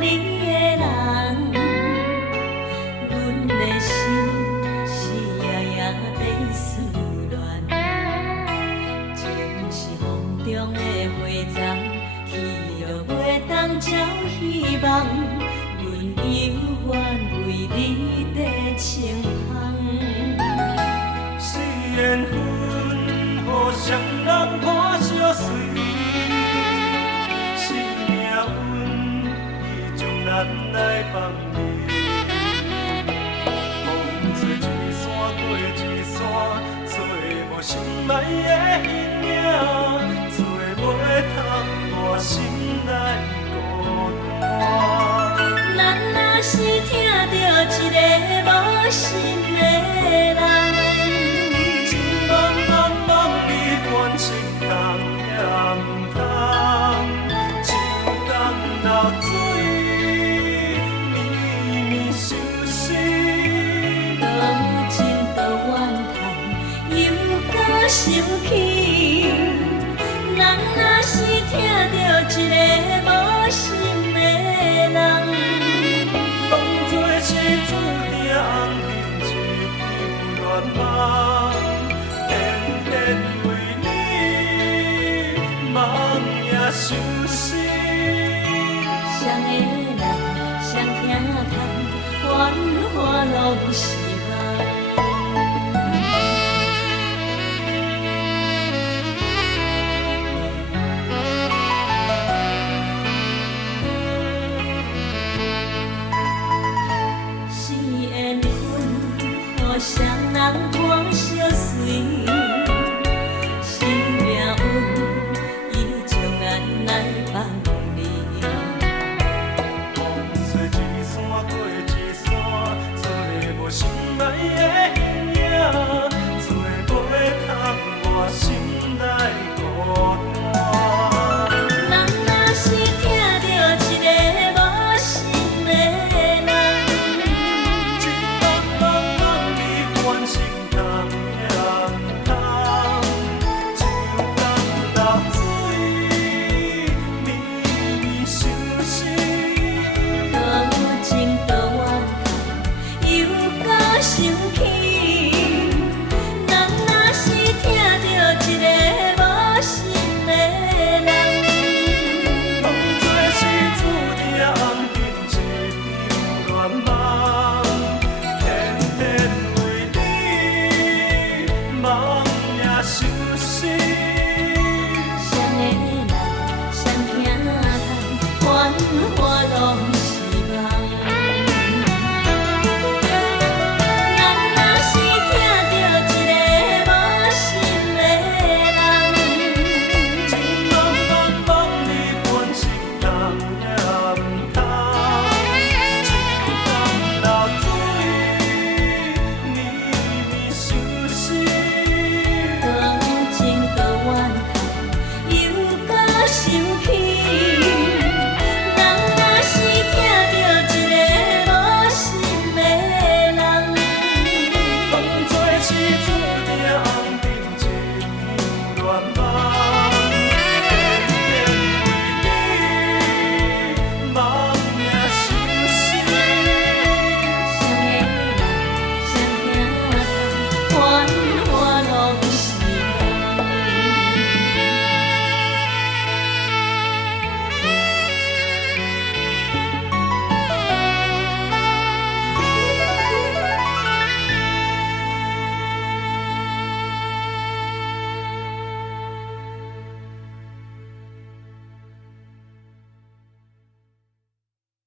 你的人，阮的心是夜夜在思恋。情是风中的花丛，去就袂当照希望。阮犹原为你在轻航。是缘分，互相人看相随。是命运，伊将咱来放离。风吹一山过一山，找无心爱的形影，找袂通我心内孤单。咱若是听到一个无心的人，情茫茫茫，你关心通也唔通，像江流水，绵绵相思。多情多怨叹，又搁生气。人若是听到一个无心的人，当作是注定红尘一场乱梦，偏偏为你梦也相思。谁的人，谁听叹，繁华拢是梦。是缘分，互相人看相随。是命运，伊将咱来放离。风吹一山过一山，找无心爱的形影，找袂通我心内孤单。人若是听到一个无心的人，情茫茫茫，你关心通也唔通，像江流水，绵绵相思。多情多怨叹，又搁生气。人若是听到一个无心的人，当作是注定红尘一场乱梦，偏偏为你梦也相思。谁的人，谁听叹，繁华